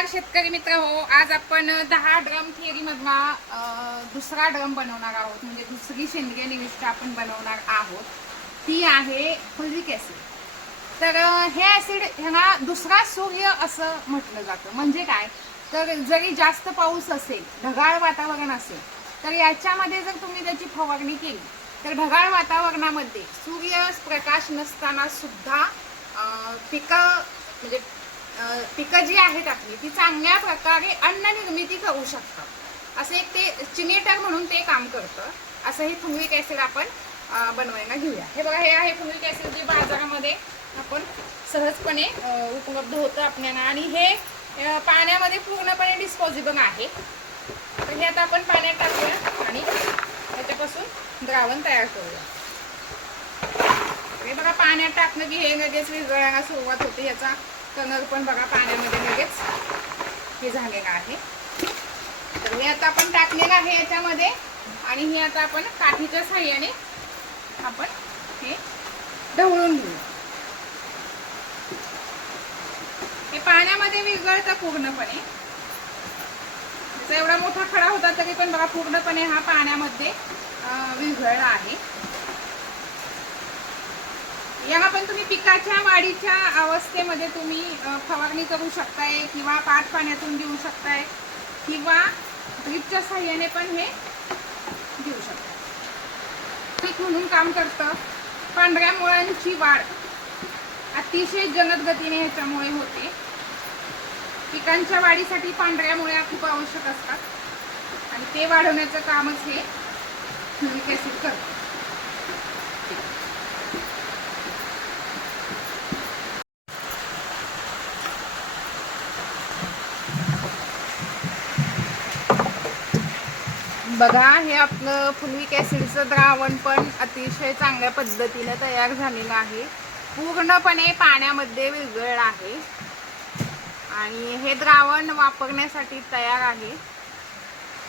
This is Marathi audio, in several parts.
नमस्कार शेतकरी मित्र हो, आज आपण 10 ड्रम थेअरी मधला दुसरा ड्रम बनवणार आहोत. म्हणजे दुसरी सेंद्रिय निविष्ठा आपण बनवणार आहोत. ती आहे फुलिक ऍसिड. तर हे ऍसिड ह्याला दुसरा सूर्य असं म्हटलं जातं. म्हणजे काय, तर जरी जास्त पाऊस असेल, ढगाळ वातावरण असेल, तर याच्यामध्ये जर तुम्ही त्याची फवारणी केली तर ढगाळ वातावरणामध्ये सूर्यप्रकाश नसताना सुद्धा पिकं म्हणजे पिकं जी आहेत आपली ती चांगल्या प्रकारे अन्न निर्मिती करू शकतात. असं एक ते चिनेटर म्हणून ते काम करतं. असं हे फुलिक ऍसिड आपण बनवायला घेऊया. हे बघा, हे आहे फुलिक ऍसिड जे बाजारामध्ये आपण सहजपणे उपलब्ध होतं आपल्याला. आणि हे पाण्यामध्ये पूर्णपणे डिस्पोजेबल आहे. तर हे आता आपण पाण्यात टाकूया आणि त्याच्यापासून द्रावण तयार करूया. हे बघा, पाण्यात टाकलं की हे लगेच विरघळायला सुरुवात होते. याचा कलर पण बघा पाण्यामध्ये लगेच हे झालेलं आहे. तर हे आता आपण टाकलेलं आहे याच्यामध्ये. आणि हे आता आपण काठीच्या साहाय्याने आपण हे ढवळून घेऊ. हे पाण्यामध्ये विरघळतं पूर्णपणे. त्याचा एवढा मोठा खडा होता तरी पण बघा पूर्णपणे हा पाण्यामध्ये विरघळला आहे. याला पण तुम्ही पिकाच्या वाढीच्या अवस्थेमध्ये तुम्ही फवारणी करू शकताय, किंवा पाट पाण्यातून देऊ शकताय, किंवा ड्रिपच्या साहाय्याने पण हे देऊ शकताय. पीक म्हणून काम करतं. पांढऱ्या मुळांची वाढ अतिशय जलद गतीने ह्याच्यामुळे होते. पिकांच्या वाढीसाठी पांढऱ्या मुळ्या खूप आवश्यक असतात आणि ते वाढवण्याचं कामच हे फुलिक ऍसिड करतं. बघा, हे आपलं फुलिक ऍसिडचं द्रावण पण अतिशय चांगल्या पद्धतीने तयार झालेलं आहे. पूर्णपणे पाण्यामध्ये विरघळलं आहे आणि हे द्रावण वापरण्यासाठी तयार आहे.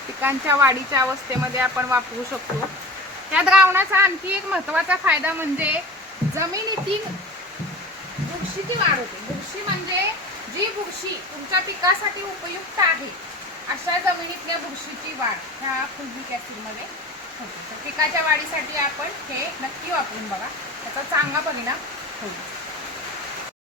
पिकांच्या वाढीच्या अवस्थेमध्ये आपण वापरू शकतो. या द्रावणाचा आणखी एक महत्त्वाचा फायदा म्हणजे जमिनीतील बुरशीची वाढ होते. बुरशी म्हणजे जी बुरशी तुमच्या पिकासाठी उपयुक्त आहे अशा जमिनीतल्या बुरशीची वाढ ह्या फुलिक ऍसिडमध्ये होते. तर पिकाच्या वाढीसाठी आपण हे नक्की वापरून बघा, त्याचा चांगला परिणाम होईल.